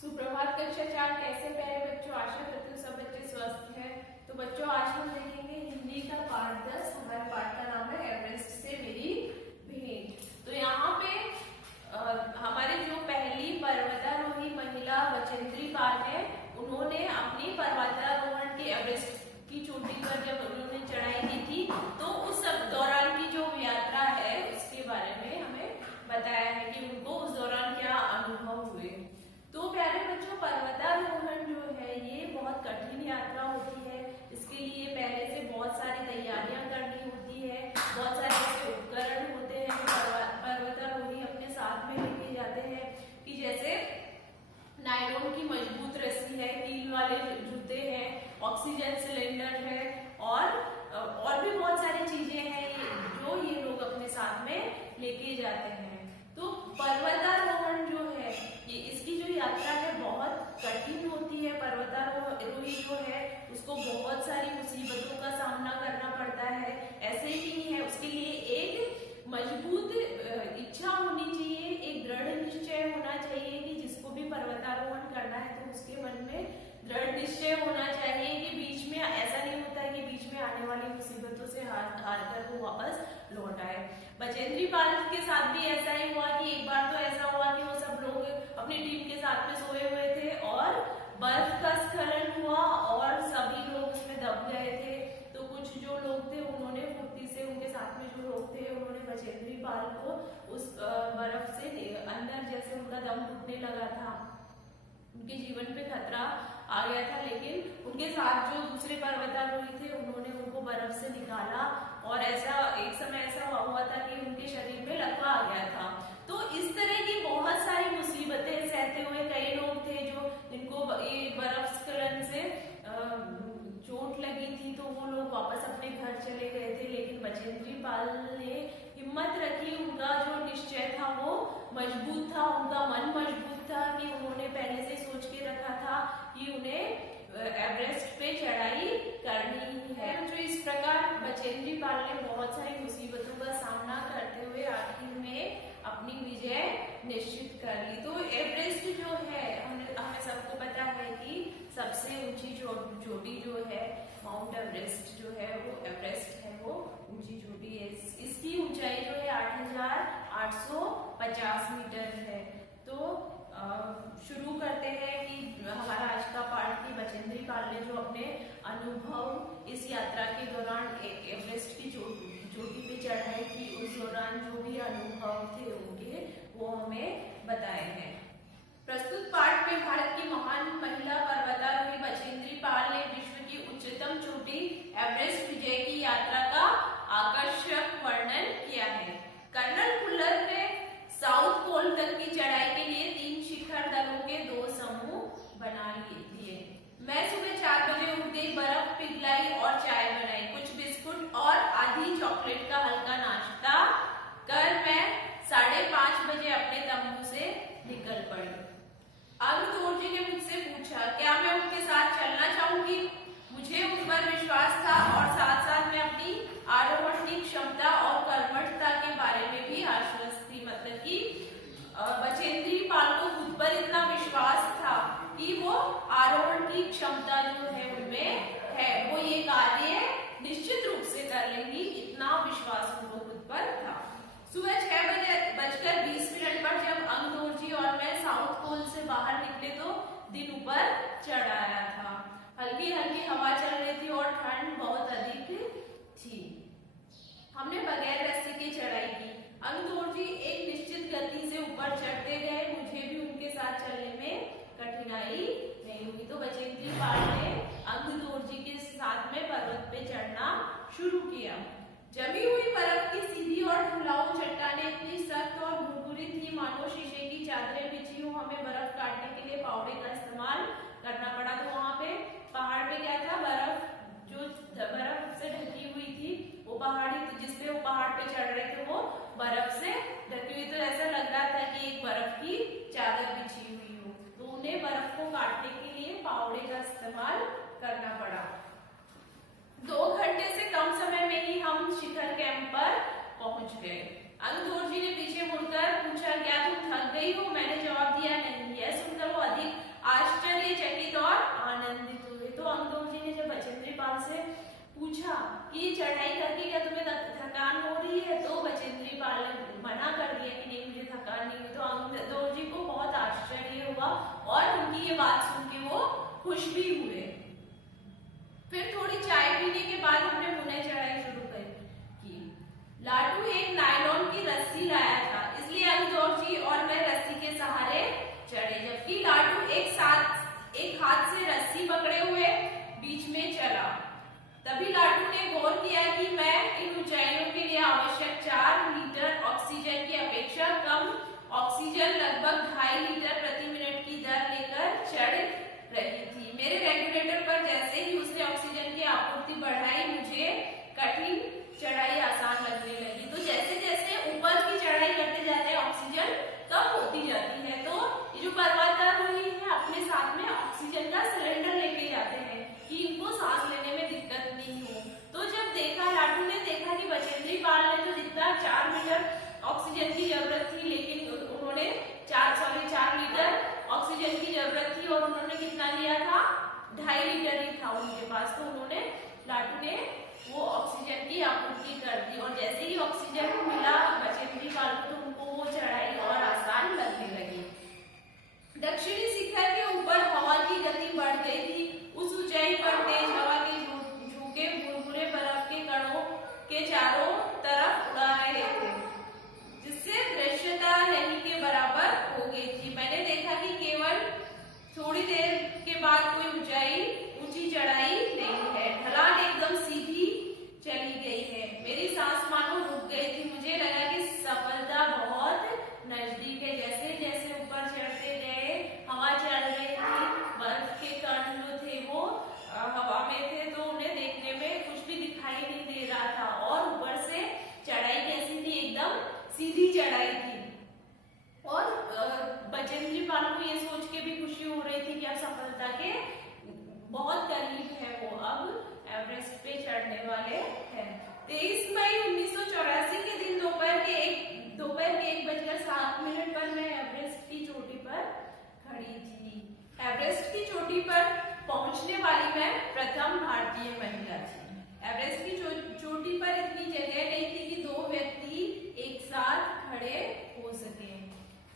सुप्रभात कक्षा 4 कैसे प्यारे बच्चों, आशा करती हूँ सब बच्चे स्वस्थ हैं। तो बच्चों आज हम देखेंगे हिंदी का पाठ 10। हमारे पाठ का नाम है एवरेस्ट से मेरी भेंट। तो यहाँ पे हमारे जो पहली पर्वतारोही महिला बचेंद्री पाल है, उन्होंने अपनी पर्वतारोहण के एवरेस्ट की चोटी पर जब उन्होंने चढ़ाई की थी तो उस दौरान की जो यात्रा है उसके बारे में हमें बताया है कि उनको उस दौरान क्या अनुभव हुए। तो प्यारे बच्चों, पर्वतारोहण जो है ये बहुत कठिन यात्रा होती है। इसके लिए पहले से बहुत सारी तैयारियां करनी होती है, बहुत सारे ऐसे उपकरण होते हैं जो पर्वतारोही अपने साथ में लेके जाते हैं कि जैसे नायलॉन की मजबूत रस्सी है, कील वाले जूते हैं, ऑक्सीजन सिलेंडर है और भी बहुत सारी चीजें हैं जो ये लोग अपने साथ में लेके जाते हैं। तो पर्वतारोहण जो है ये इसकी जो यात्रा है बहुत कठिन होती है। पर्वतारोही जो है उसको बहुत सारी मुसीबतों का सामना करना पड़ता है। ऐसे ही नहीं है, उसके लिए एक मजबूत इच्छा होनी चाहिए, एक दृढ़ निश्चय होना चाहिए कि जिसको भी पर्वतारोहण करना है तो उसके मन में दृढ़ निश्चय होना चाहिए कि बीच में ऐसा नहीं होता है कि बीच में आने वाली मुसीबतों से हार कर वो वापस लौट आए। बचेंद्री पाल के साथ भी ऐसा ही हुआ कि एक बार तो ऐसा हुआ कि वो सब लोग अपनी टीम के साथ में सोए हुए थे और बर्फ का स्खलन हुआ और सभी लोग उसमें दब गए थे। तो कुछ जो लोग थे उन्होंने फुर्ती से, उनके साथ में जो लोग थे उन्होंने बचेंद्री पाल को उस बर्फ से अंदर, जैसे उनका दम घुटने लगा था, उनके जीवन पे खतरा आ गया था, लेकिन उनके साथ जो दूसरे पर्वतारोही थे उन्होंने उनको बर्फ से निकाला और ऐसा एक समय ऐसा हुआ था कि उनके शरीर में लकवा आ गया था। तो इस तरह की बहुत सारी मुसीबतें सहते हुए कई लोग थे जो जिनको ये बर्फ स्खलन से चोट लगी थी, तो वो लोग वापस अपने घर चले गए थे। लेकिन बचेंद्री पाल ने हिम्मत रखी, उनका जो निश्चय था वो मजबूत था, उनका मन मजबूत था कि उन्होंने पहले से सोच के रखा था कि उन्हें एवरेस्ट पे चढ़ाई करनी है। जो इस प्रकार बचेंद्री पाल ने बहुत सारी मुसीबतों का सामना करते हुए आखिर में अपनी विजय निश्चित कर ली। तो एवरेस्ट जो है हमें सबको पता है कि सबसे ऊंची चोटी जो है माउंट एवरेस्ट जो है वो एवरेस्ट है, वो ऊंची चोटी है। इसकी ऊंचाई जो है 8,850 मीटर है। तो शुरू करते हैं कि हमारा आज का पाठ की बचेंद्री पाल ने जो अपने अनुभव इस यात्रा के दौरान एवरेस्ट की चोटी पे चढ़ाई की, उस दौरान जो भी अनुभव थे उनके वो हमें बताए हैं। प्रस्तुत पाठ में भारत की महान महिला पर्वतारोही बचेंद्री पाल ने विश्व की उच्चतम चोटी एवरेस्ट विजय की यात्रा का आकर्षक वर्णन किया है। कर्नल फुलर ने साउथ पोल तक की चढ़ाई के लिए 3 शिखर दलों के 2 समूह बना लिए। मैं सुबह 4 बजे उठ गई, बर्फ पिघलाई और चाय बनाई, कुछ बिस्कुट और आधी चॉकलेट का हल्का नाश्ता कर मैं 5:30 बजे अपने तंबू से निकल पड़ी। अंगदोर जी ने मुझसे पूछा क्या मैं उनके साथ चलना चाहूंगी। मुझे उन पर विश्वास था और साथ साथ मैं अपनी आरोहण की क्षमता और कर्मठता के बारे में भी आश्वस्त थी। मतलब कि बचेंद्री पाल को खुद पर इतना विश्वास था कि वो आरोहण की क्षमता जो है उनमें है, वो ये कार्य निश्चित रूप से कर लेंगी, इतना विश्वास उनको खुद पर था। सुबह 6:20 पर जब अंगदोर जी और मैं साउथ पोल से बाहर निकले तो दिन ऊपर चढ़ आया था। हल्की हल्की हवा चल रही थी और ठंड बहुत अधिक थी। हमने बगैर रस्सी के चढ़ाई की। अंगदोर जी एक निश्चित गति से ऊपर चढ़ते गए, मुझे भी उनके साथ चलने में कठिनाई नहीं हुई। तो बचेंद्री पाल ने अंगदोर जी के साथ में पर्वत पे चढ़ना शुरू किया। जमी हुई बर्फ की सीधी और ढलाऊ चट्टानें इतनी सख्त और भुरभुरी थी मानो शीशे की चादरें बिछी हो। हमें बर्फ काटने के लिए फावड़े का इस्तेमाल करना पड़ा। तो वहां पे पहाड़ पे क्या था, बर्फ से ढकी हुई थी वो पहाड़ी, तो जिसपे वो पहाड़ पे चढ़ रहे थे वो बर्फ से ढकी हुई, तो ऐसा लग रहा था कि एक बर्फ की चादर बिछी हुई हो। तो उन्हें बर्फ को काटने के लिए फावड़े का इस्तेमाल करना पड़ा। 2 घंटे से कम समय में ही हम शिखर कैंप पर पहुंच गए। अंगदोर जी ने पीछे मुड़कर पूछा क्या तुम थक गई हो। मैंने जवाब दिया नहीं। यह सुनकर वो अधिक कि चढ़ाई करके क्या तुम्हें थकान हो रही है, तो बचेंद्री पाल ने मना कर दिया कि नहीं मुझे थकान नहीं हुई। तो अंगदोर जी को बहुत आश्चर्य हुआ और उनकी ये बात सुन के वो खुश भी हुए। फिर थोड़ी चाय पीने के बाद हमने पुनः चढ़ाई शुरू की। लाडू एक नायलॉन की रस्सी लाया था, इसलिए अंगदोर जी और मैं रस्सी के सहारे चढ़े, जबकि लाडू एक हाथ से रस्सी पकड़े हुए बीच में चला। तभी लाडू ने गौर किया कि मैं इन ऊंचाइयों के लिए आवश्यक 4 लीटर ऑक्सीजन की अपेक्षा कम ऑक्सीजन लगभग 2.5 लीटर प्रति मिनट की दर लेकर चढ़ रही थी। मेरे रेगुलेटर पर जैसे ही उसने ऑक्सीजन की आपूर्ति बढ़ाई, मुझे कठिन चढ़ाई आसान लगने लगी। तो जैसे जैसे ऊपर की चढ़ाई करते जाते हैं ऑक्सीजन कम होती जाती है। तो ये जो पर्वतारोही है अपने साथ में ऑक्सीजन का सिलेंडर लेके जाते हैं कि इनको सांस लेने में दिक्कत नहीं हो। तो जब देखा, लाडू ने देखा कि बचेंद्री पाल ने तो जितना 4 लीटर ऑक्सीजन की जरूरत थी, लेकिन उन्होंने 4 लीटर ऑक्सीजन की जरूरत थी और उन्होंने कितना लिया था, 2.5 लीटर ही था उनके पास। तो उन्होंने, लाडू ने वो ऑक्सीजन की आपूर्ति कर दी और जैसे ही ऑक्सीजन मिला बचेंद्री पाल को, तो उनको वो चढ़ाई और आसान लगने लगी। दक्षिणी शिखर के ऊपर हवा की गति बढ़ गई थी। उस ऊंचाई पर तेज हवा के झोंके बुरबुरे बर्फ के कणों के चारों तरफ उड़ा रहे थे, जिससे दृश्यता नहीं के बराबर हो गई थी। मैंने देखा कि केवल थोड़ी देर के बाद कोई ऊंची चढ़ाई नहीं है, ढलान एकदम सीधी चली गई है। मेरी सांस मानो रुक गई थी। मुझे लगा कि सफलता बहुत नजदीक है। जैसे जैसे ऊपर चढ़ते गए, हवा चल रही थी, बर्फ के कण जो थे वो हवा में थे, तो उन्हें देखने में कुछ भी दिखाई नहीं दे रहा था। और ऊपर से चढ़ाई कैसी थी, एकदम सीधी चढ़ाई थी। और बचेंद्री पाल को ये सोच के भी खुशी हो रही थी कि अब सफलता के बहुत करीब है, वो अब एवरेस्ट पे चढ़ने वाले हैं। 23 मई 1984 के दिन दोपहर के 1:07 पर मैं एवरेस्ट की चोटी पर खड़ी थी। एवरेस्ट की चोटी पर पहुंचने वाली मैं प्रथम भारतीय महिला थी। एवरेस्ट की चोटी पर इतनी जगह नहीं थी कि 2 व्यक्ति एक साथ खड़े हो सके।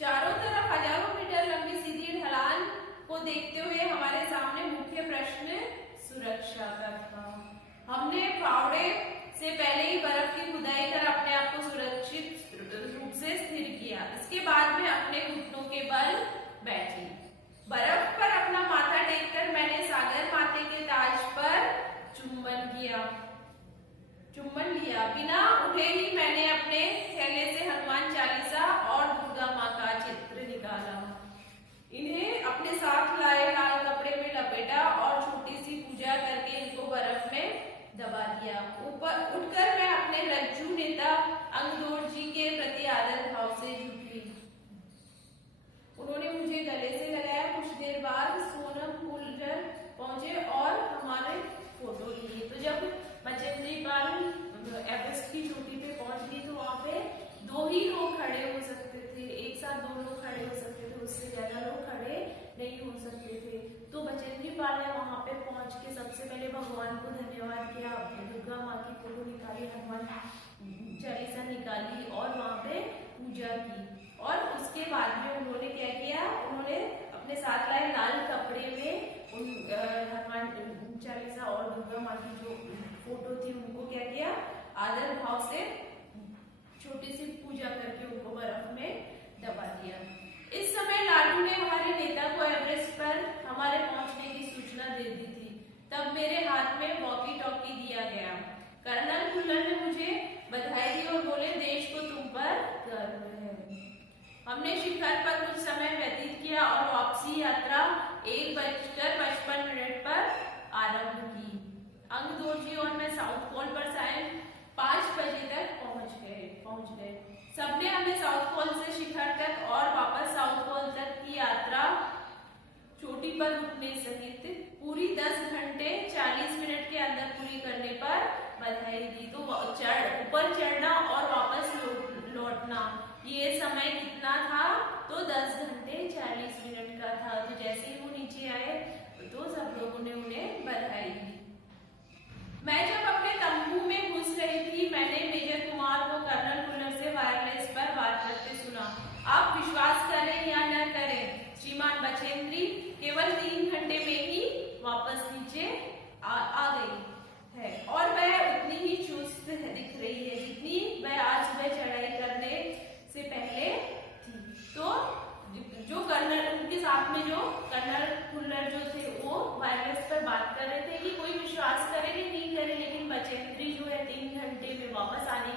चारों तरफ हजारों मीटर लंबी सीधी ढलान को देखते हुए हमारे सामने मुख्य प्रश्न सुरक्षा का था। हमने फावड़े से पहले ही बर्फ की खुदाई कर अपने आप को सुरक्षित रूप से स्थिर किया। इसके बाद में अपने घुटनों के बल बैठी। बर्फ पर अपना माथा टेककर मैंने सागर माते के ताज पर चुंबन लिया। बिना उठे ही मैंने अपने थैले से हनुमान चालीसा और दुर्गा माँ का चित्र निकाला, इन्हें अपने साथ लाए लाल कपड़े में लपेटा और छोटी सी पूजा करके इनको बर्फ में दबा दिया। ऊपर उठकर मैं अपने रज्जू नेता अंगदोर जी के प्रति आदर भाव से झुकी। उन्होंने मुझे गले से लगाया। कुछ देर बाद सोनम कुलर पहुंचे और हमारे फोटो लिए। तो जब बचेंद्री पाल एवरेस्ट की चोटी पे पहुंच गई, तो वहां पे 2 ही लोग खड़े हो सकते थे, एक साथ 2 लोग खड़े हो सकते थे, उससे ज्यादा लोग खड़े नहीं हो सकते थे। तो बचेंद्री पाल ने वहां पे पहुंच के सबसे पहले भगवान को धन्यवाद किया, दुर्गा माँ की फोटो निकाली, हनुमान चालीसा निकाली और वहां पे पूजा की। और उसके बाद में उन्होंने क्या किया, उन्होंने अपने साथ लाए लाल कपड़े में हनुमान चालीसा और दुर्गा माँ की जो फोटो थी उनको क्या किया, आदर भाव से छोटी सी पूजा करके उनको बर्फ में दबा दिया। इस समय लाडू ने हमारे नेता को एवरेस्ट पर हमारे पहुंचने की सूचना दे दी थी। तब मेरे हाथ में वॉकी टॉकी दिया गया। कर्नल कुल्लर ने मुझे बधाई दी और बोले, देश को तुम पर गर्व है। हमने शिखर पर कुछ समय व्यतीत किया और वापसी यात्रा 1:55 पर आरंभ की। अंगदोर जी और मैं साउथ पोल पर सायं 5 बजे तक पहुंच गए। सबने हमें साउथ पोल से शिखर तक और वापस साउथ पोल तक की यात्रा चोटी पर रुकने सहित पूरी 10 घंटे 40 मिनट के अंदर पूरी करने पर बधाई दी। तो ऊपर चढ़ना और वापस लौटना, ये समय कितना था, तो 10 घंटे 40 मिनट का था। तो जैसे ही वो नीचे आए तो सब लोगों ने उन्हें बधाई दी। मैं जब अपने तंबू में घुस रही थी, मैंने मेजर कुमार को कर्नल फुलर से वायरलेस पर बात करते सुना। आप विश्वास करें या न करें, श्रीमान बचेंद्री केवल 3 घंटे में ही वापस नीचे आ गई है और वह उतनी ही चुस्त दिख रही है जितनी वह आज सुबह चढ़ाई करने से पहले थी। तो जो कर्नल, उनके साथ में जो कर्नल फुलर जो थे वो वायरलेस पर बात कर रहे थे कि कोई विश्वास करे कि नहीं करे, लेकिन बचेंद्री जो है 3 घंटे में वापस आने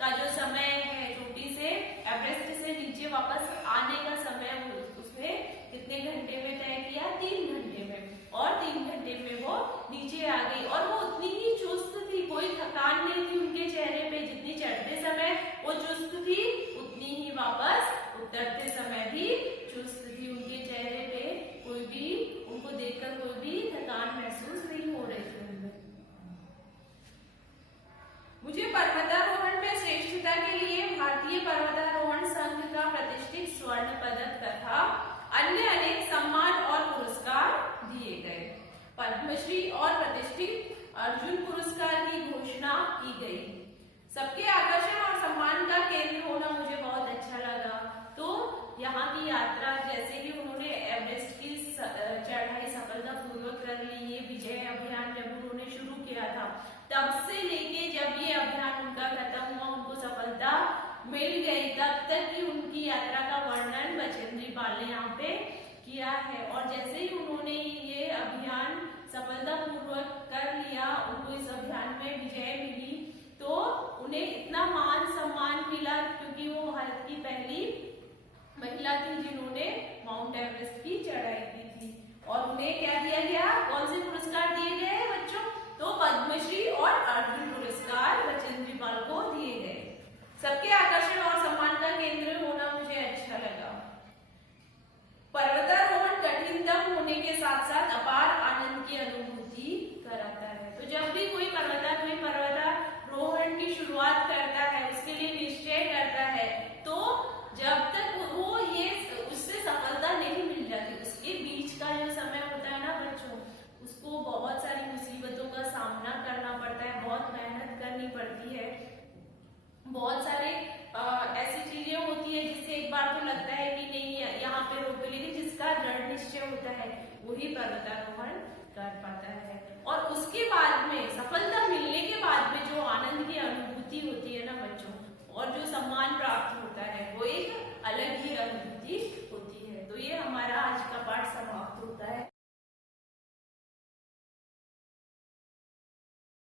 का जो समय है, चोटी से एवरेस्ट से नीचे वापस आने का समय उसने कितने घंटे में तय किया, 3 घंटे में। और 3 घंटे में वो नीचे आ गई और वो उतनी ही चुस्त थी, कोई थकान नहीं थी उनके चेहरे पे। जितनी चढ़ते समय वो चुस्त थी, उतनी ही वापस उतरते समय भी चुस्त थी। उनके चेहरे पे कोई भी, उनको देखकर कोई भी थकान महसूस नहीं हो रही थी उनमें। मुझे पर्वतारोहण में श्रेष्ठता के लिए भारतीय पर्वतारोहण संघ का प्रतिष्ठित स्वर्ण पदक तथा अन्य अनेक सम्मान और पुरस्कार दिए गए। पद्मश्री और प्रतिष्ठित अर्जुन पुरस्कार की घोषणा की गई। सबके आकर्षण और सम्मान का केंद्र होना मुझे बहुत अच्छा लगा। तो यहाँ की यात्रा, जैसे कि उन्होंने एवरेस्ट की चढ़ाई सफलतापूर्वक कर ली, ये विजय अभियान जब उन्होंने शुरू किया था, तब से लेके जब ये अभियान उनका खत्म हुआ, उनको सफलता मिल गई, तब तक की उनकी यात्रा का वर्णन बचेंद्री पाल ने यहाँ पे किया है। और जैसे ही उन्होंने ये अभियान सफलतापूर्वक कर लिया, उनको इस अभियान में विजय मिली, तो उन्हें इतना मान सम्मान मिला क्योंकि वो भारत की पहली महिला थी जिन्होंने माउंट एवरेस्ट की चढ़ाई की थी। और उन्हें क्या दिया गया, कौन से पुरस्कार दिए गए बच्चों? तो पद्मश्री और अर्जुन पुरस्कार बचेंद्री पाल को दिए गए। सबके आकर्षण और सम्मान का केंद्र होना मुझे अच्छा लगा। पर्वतारोहण कठिनतम होने के साथ साथ अपार आनंद की अनुभूति कराता है। तो जब भी कोई पर्वतारोहण की शुरुआत करता है, उसके लिए निश्चय करता है, तो जब तक वो ये उससे सफलता नहीं मिल जाती, उसके बीच का जो समय होता है ना बच्चों, उसको बहुत सारी मुसीबतों का सामना करना पड़ता है, बहुत मेहनत करनी पड़ती है, बहुत सारे ऐसी चीजें होती है जिससे एक बार तो लगता है कि नहीं यहाँ पे रोक, लेकिन जिसका दृढ़ निश्चय होता है वही पर्वतारोहण कर पाता है। और उसके बाद में सफलता मिलने के बाद में जो आनंद की अनुभूति होती है ना बच्चों, और जो सम्मान प्राप्त होता है, वो